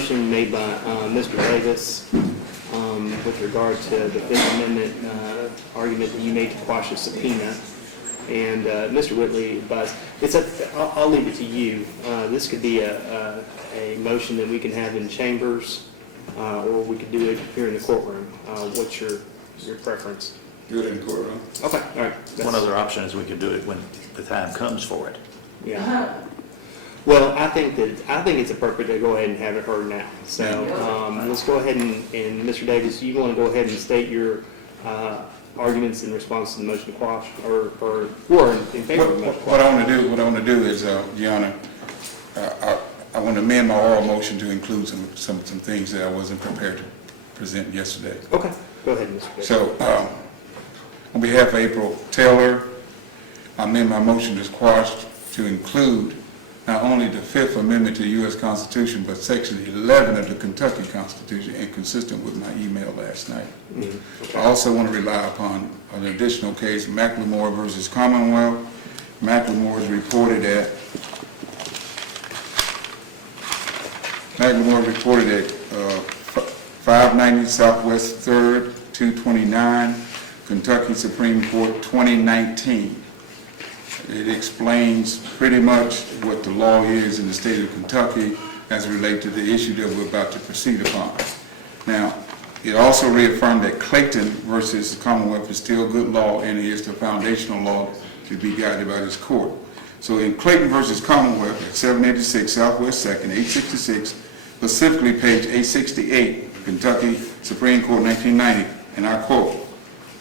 motion made by Mr. Davis with regard to the Fifth Amendment argument that you made to quash a subpoena. And Mr. Whitley advised, I'll leave it to you. This could be a motion that we can have in chambers, or we could do it here in the courtroom. What's your preference? Do it in the courtroom. Okay, all right. One other option is we could do it when the time comes for it. Yeah. Well, I think it's appropriate to go ahead and have it heard now. So let's go ahead and Mr. Davis, you want to go ahead and state your arguments in response to the motion to quash, or in favor of the motion? What I want to do is, Your Honor, I want to amend my oral motion to include some things that I wasn't prepared to present yesterday. Okay, go ahead, Mr. Davis. So, on behalf of April Taylor, I amend my motion to quash to include not only the Fifth Amendment to the U.S. Constitution, but Section 11 of the Kentucky Constitution, inconsistent with my email last night. Okay. I also want to rely upon an additional case, McLemore versus Commonwealth. McLemore is reported at 590 Southwest 3rd, 229, Kentucky Supreme Court, 2019. It explains pretty much what the law is in the state of Kentucky as related to the issue that we're about to proceed upon. Now, it also reaffirmed that Clayton versus Commonwealth is still good law and is the foundational law to be guided by this court. So in Clayton versus Commonwealth at 786 Southwest 2nd, 866, specifically page 868, Kentucky Supreme Court, 1990, and I quote,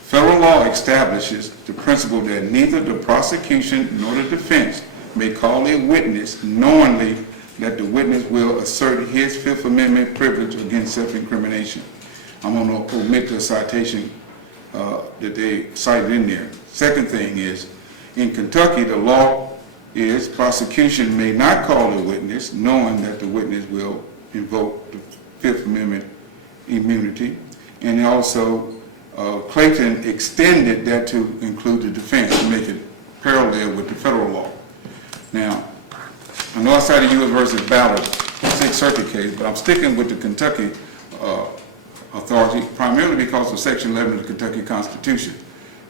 "Federal law establishes the principle that neither the prosecution nor the defense may call a witness knowingly that the witness will assert his Fifth Amendment privilege against self-incrimination." I'm going to omit the citation that they cited in there. Second thing is, in Kentucky, the law is prosecution may not call a witness knowing that the witness will invoke the Fifth Amendment immunity. And also, Clayton extended that to include the defense to make it parallel with the federal law. Now, I know I cited U.S. versus Ballard, Sixth Circuit case, but I'm sticking with the Kentucky authority primarily because of Section 11 of the Kentucky Constitution.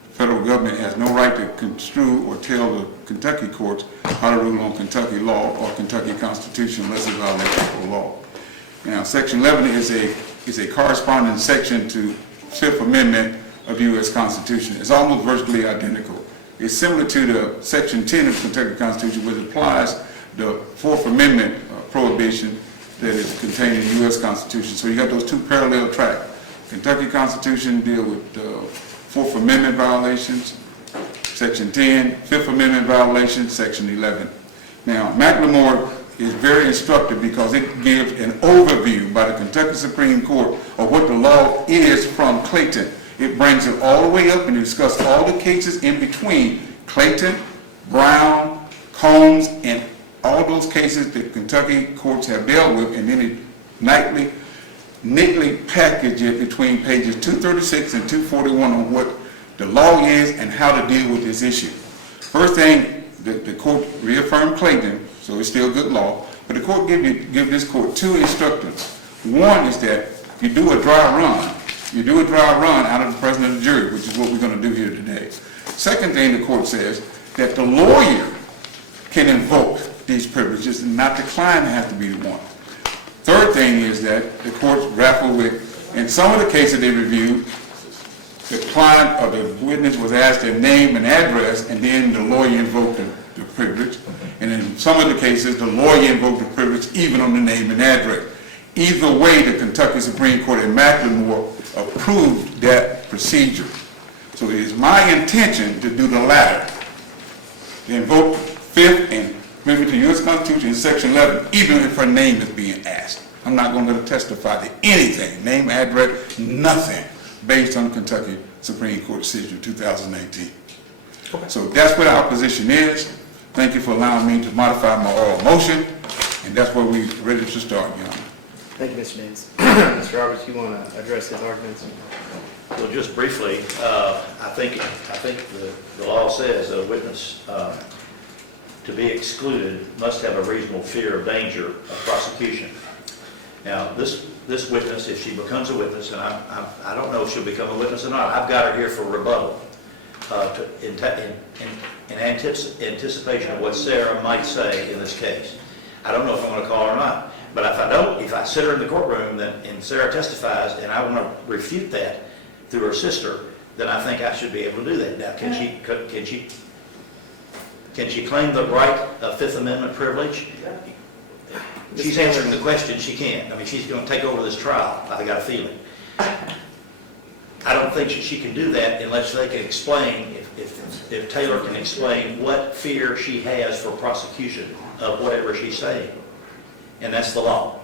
The federal government has no right to construe or tell the Kentucky courts how to rule on Kentucky law or Kentucky Constitution unless it violates federal law. Now, Section 11 is a corresponding section to Fifth Amendment of the U.S. Constitution. It's almost virtually identical. It's similar to the Section 10 of the Kentucky Constitution, which applies the Fourth Amendment prohibition that is contained in the U.S. Constitution. So you got those two parallel tracks. Kentucky Constitution deal with Fourth Amendment violations, Section 10, Fifth Amendment violations, Section 11. Now, McLemore is very instructive because it gives an overview by the Kentucky Supreme Court of what the law is from Clayton. It brings it all the way up and discusses all the cases in between Clayton, Brown, Combs, and all those cases that Kentucky courts have dealt with, and then it neatly package it between pages 236 and 241 on what the law is and how to deal with this issue. First thing, the court reaffirmed Clayton, so it's still good law, but the court give this court two instructions. One is that you do a dry run. You do a dry run out of the presence of the jury, which is what we're going to do here today. Second thing the court says, that the lawyer can invoke these privileges and not the client has to be the one. Third thing is that the courts grapple with, in some of the cases they reviewed, the client or the witness was asked their name and address, and then the lawyer invoked the privilege. And in some of the cases, the lawyer invoked the privilege even on the name and address. Either way, the Kentucky Supreme Court in McLemore approved that procedure. So it is my intention to do the latter. To invoke Fifth and Amendment to the U.S. Constitution in Section 11, even if her name is being asked. I'm not going to testify to anything, name, address, nothing, based on Kentucky Supreme Court decision 2019. Okay. So that's what our position is. Thank you for allowing me to modify my oral motion, and that's where we're ready to start, Your Honor. Thank you, Mr. Nance. Mr. Roberts, you want to address his arguments? Well, just briefly, I think the law says a witness to be excluded must have a reasonable fear of danger of prosecution. Now, this witness, if she becomes a witness, and I don't know if she'll become a witness or not, I've got her here for rebuttal, in anticipation of what Sarah might say in this case. I don't know if I'm going to call her or not, but if I don't, if I sit her in the courtroom and Sarah testifies and I want to refute that through her sister, then I think I should be able to do that. Now, can she claim the right of Fifth Amendment privilege? She's answering the question, she can. I mean, she's going to take over this trial, I got a feeling. I don't think she can do that unless they can explain, if Taylor can explain what fear she has for prosecution of whatever she's saying. And that's the law.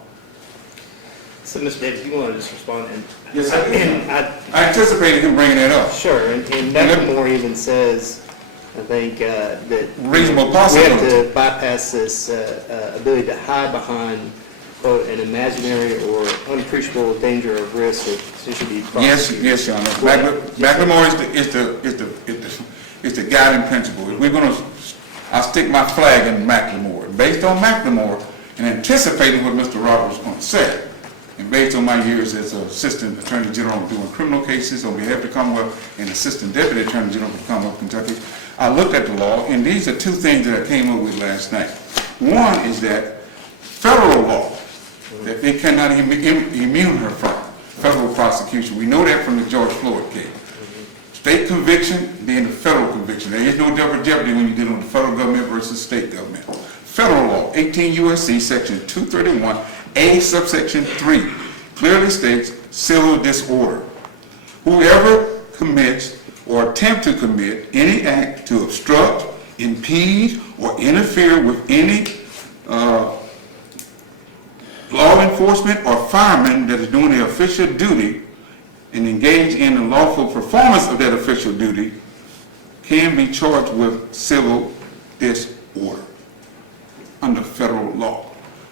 So, Mr. Davis, you want to just respond? Yes, And I anticipated him bringing that up. sure, and Macklemore even says, I think, that Reasonable we possibility. have to bypass this ability to hide behind, quote, an imaginary or unappreciable danger of risk that should be prosecuted. Yes, Your Honor. Macklemore is the guiding principle. If we're going to, I'll stick my flag in Macklemore. Based on Macklemore and anticipating what Mr. Roberts was going to say, and based on my years as Assistant Attorney General doing criminal cases on behalf of the Commonwealth and Assistant Deputy Attorney General for the Commonwealth of Kentucky, I looked at the law, and these are two things that I came up with last night. One is that federal law, that they cannot immune her from federal prosecution. We know that from the George Floyd case. State conviction being the federal conviction. There is no double jeopardy when you deal with the federal government versus state government. Federal law, 18 U.S.C. section 231, A subsection 3, clearly states civil disorder. Whoever commits or attempt to commit any act to obstruct, impede, or interfere with any law enforcement or fireman that is doing their official duty and engage in the lawful performance of that official duty can be charged with civil disorder under federal law.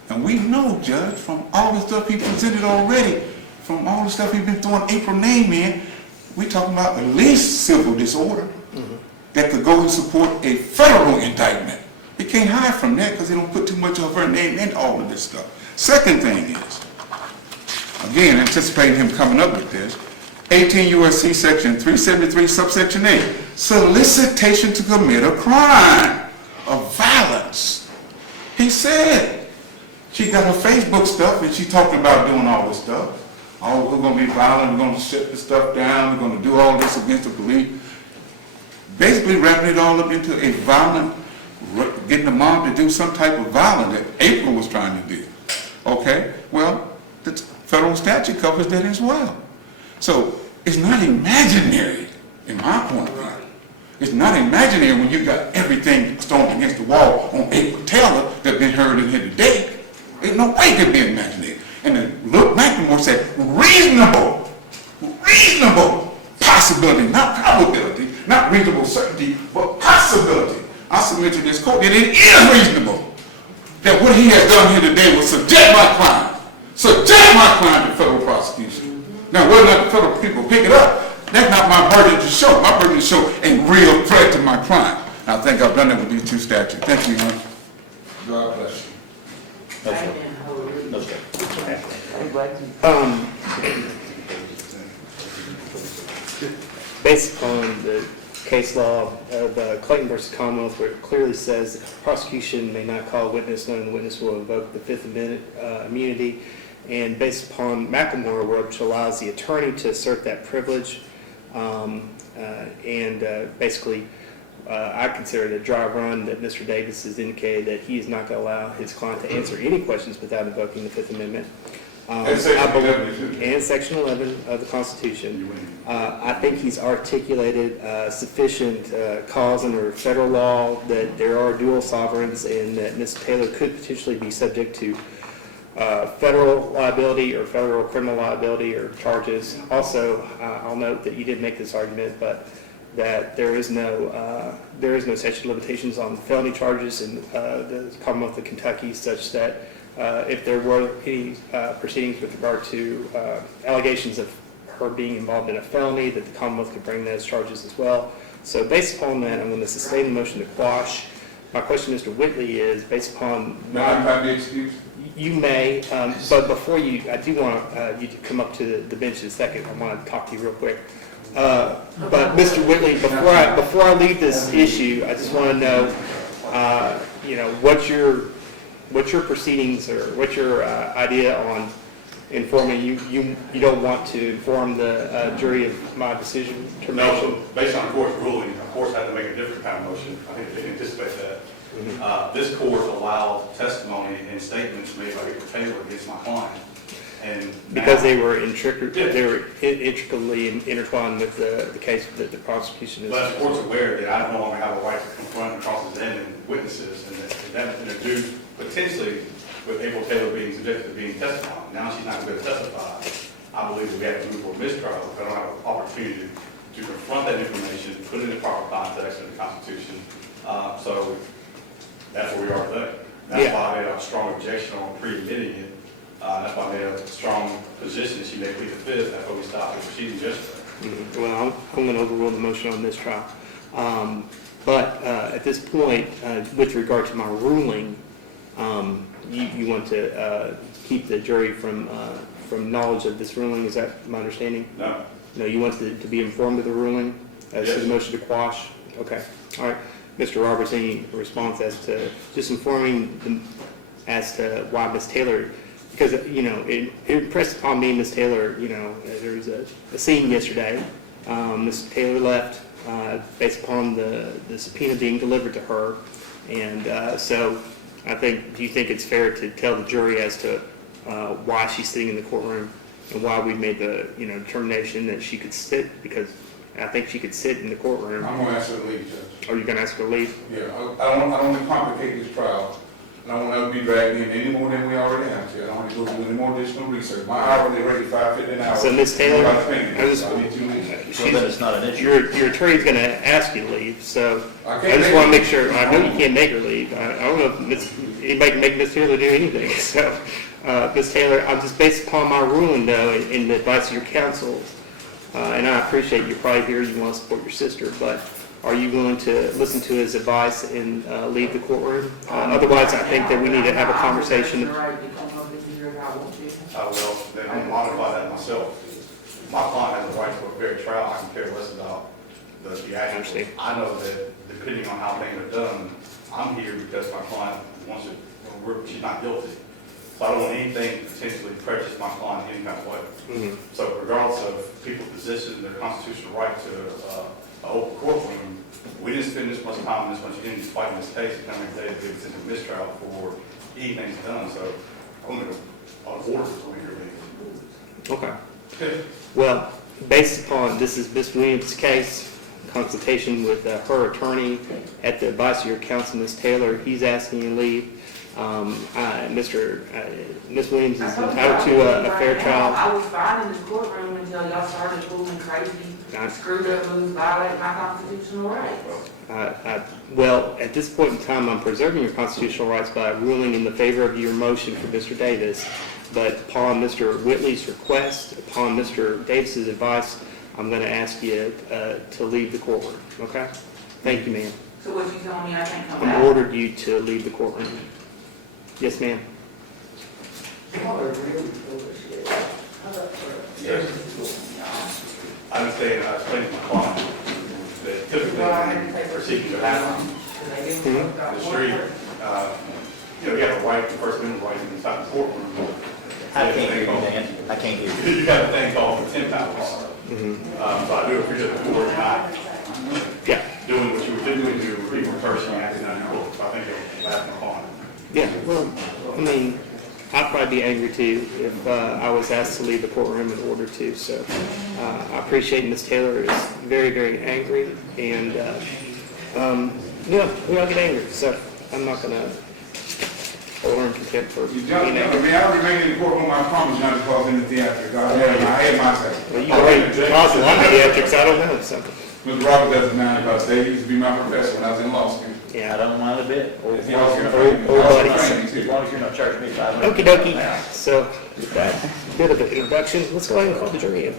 And we know, Judge, from all the stuff he presented already, from all the stuff he's been throwing April name in, we're talking about at least civil disorder that could go and support a federal indictment. You can't hide from that because they don't put too much of her name in all of this stuff. Second thing is, again, anticipating him coming up with this, 18 U.S.C. section 373 subsection 8, solicitation to commit a crime of violence. He said, she got her Facebook stuff and she talking about doing all this stuff. Oh, we're going to be violent, we're going to shut this stuff down, we're going to do all this against the police. Basically wrapping it all up into a violent, getting the mom to do some type of violence that April was trying to do. Okay, well, the federal statute covers that as well. So it's not imaginary, in my point of view. It's not imaginary when you got everything thrown against the wall on April Taylor that's been heard in here today. Ain't no way it could be imaginary. And then Luke Macklemore said, reasonable possibility, not probability, not reasonable certainty, but possibility. I submit to this court that it is reasonable that what he has done here today will subject my client to federal prosecution. Now, whether or not the federal people pick it up, that's not my burden to show. My burden to show a real threat to my client. I think I've done that with these two statutes. Thank you, Your Honor. God bless you. No, sir. No, sir. Based upon the case law of Clayton versus Commonwealth, where it clearly says that prosecution may not call a witness knowing the witness will invoke the Fifth Amendment immunity, and based upon Macklemore, which allows the attorney to assert that privilege, basically, I consider it a dry run that Mr. Davis has indicated that he is not going to allow his client to answer any questions without invoking the Fifth Amendment. And Section 11. And Section 11 of the Constitution. I think he's articulated sufficient cause under federal law that there are dual sovereigns and that Ms. Taylor could potentially be subject to federal liability or federal criminal liability or charges. Also, I'll note that you did make this argument, but that there is no statute of limitations on felony charges in the Commonwealth of Kentucky, such that if there were any proceedings with regard to allegations of her being involved in a felony, that the Commonwealth could bring those charges as well. So based upon that, I'm going to sustain the motion to quash. My question to Mr. Whitley is, based upon... Now, I the excuse. You may, but before you, I do want you to come up to the bench in a second. I want to talk to you real quick. But Mr. Whitley, before I leave this issue, I just want to know, what's your proceedings or what's your idea on informing you don't want to inform the jury of my decision termination? No, based on the court's ruling, of course, I had to make a different kind of motion. I think they didn't anticipate that. This court allowed testimony and statements made by April Taylor against my client. And Because they were intricately intertwined with the case that the prosecution is. But the court's aware that I no longer have a right to confront and cross-examine witnesses, and that introduced potentially with April Taylor being subjected to being testified. Now she's not going to testify. I believe that we have to move for a mistrial. I don't have an opportunity to confront that information, put it in the proper context of the Constitution. So that's where we are today. That's why I made a strong objection on pre-admitting it. That's why I made a strong position that she may plead the fifth. That's why we stopped the proceedings yesterday. Well, I'm going to overrule the motion on this trial. But at this point, with regard to my ruling, you want to keep the jury from knowledge of this ruling. Is that my understanding? No. No, you want to be informed of the ruling as to the Yes. motion to quash? Okay. All right. Mr. Roberts, any response as to just informing them as to why Ms. Taylor, because, it impressed upon me, Ms. Taylor, there was a scene yesterday. Ms. Taylor left based upon the subpoena being delivered to her. And so do you think it's fair to tell the jury as to why she's sitting in the courtroom and why we made the, determination that she could sit? Because I think she could sit in the courtroom. I'm going to ask her to leave, Judge. Are you going to ask her to leave? Yeah, I don't want to complicate this trial. I don't want to be dragged in any more than we already have to. I don't want to go do any more additional research. My hourly rate is $5.50 an hour. So, Ms. Taylor, I I just- need to leave. So then it's not an issue. Your attorney's going to ask you to leave, so I I can't just make want to her make sure, I know you can't make her leave. I don't know if anybody can make Ms. Taylor do anything. So, Ms. Taylor, I'm just based upon my ruling, though, and the advice of your counsel, and I appreciate you're probably here, you want to support your sister, but are you willing to listen to his advice and leave the courtroom? Otherwise, I think that we need to have a conversation. I will, then I'll modify that myself. My client has a right to a fair trial. I can care less about the actual. I know that depending on how things are done, I'm here because my client wants it, she's not guilty. So I don't want anything to potentially prejudice my client in any kind of way. So regardless of people's position, their constitutional right to an open courtroom, we didn't spend this much time and this much energy fighting this case and coming today to get it into mistrial before anything's done. So I'm going to order this over here. Okay. Well, based upon, this is Ms. Williams' case, consultation with her attorney at the advice of your counsel, Ms. Taylor, he's asking you to leave. Ms. Williams is entitled to a fair trial. I was fine in this courtroom until y'all started fooling crazy, screwed up moves, violating my constitutional rights. Well, at this point in time, I'm preserving your constitutional rights by ruling in the favor of your motion for Mr. Davis. But upon Mr. Whitley's request, upon Mr. Davis's advice, I'm going to ask you to leave the courtroom, okay? Thank you, ma'am. So what you telling me I can't come back? I've ordered you to leave the courtroom. Yes, ma'am. Yes. I understand, I explained to my client that typically when proceedings are happening, the street, you have a right, the First Amendment right inside the courtroom. I can't hear you, Dan. I can't hear you. You have a thing called contempt powers. So I do appreciate the board not Yeah. doing what you would typically do with people personally acting on your court. So I think it'll last my client. Yeah, well, I mean, I'd probably be angry too if I was asked to leave the courtroom in order to. So I appreciate Ms. Taylor is very, very angry. And, we all get angry. So I'm not going to hold her in contempt for being angry. I remain in the courtroom, I promise not to cause any theatrics. I had myself. Well, you already caused a lot of theatrics. I don't know. So, Mr. Robert doesn't mind about that. He used to be my professor when I was in law school. I yeah. don't mind a bit. He also As trained old buddies. long as you're not charging me $500. Okie dokie. So with that bit of an introduction, let's go ahead and call the jury in.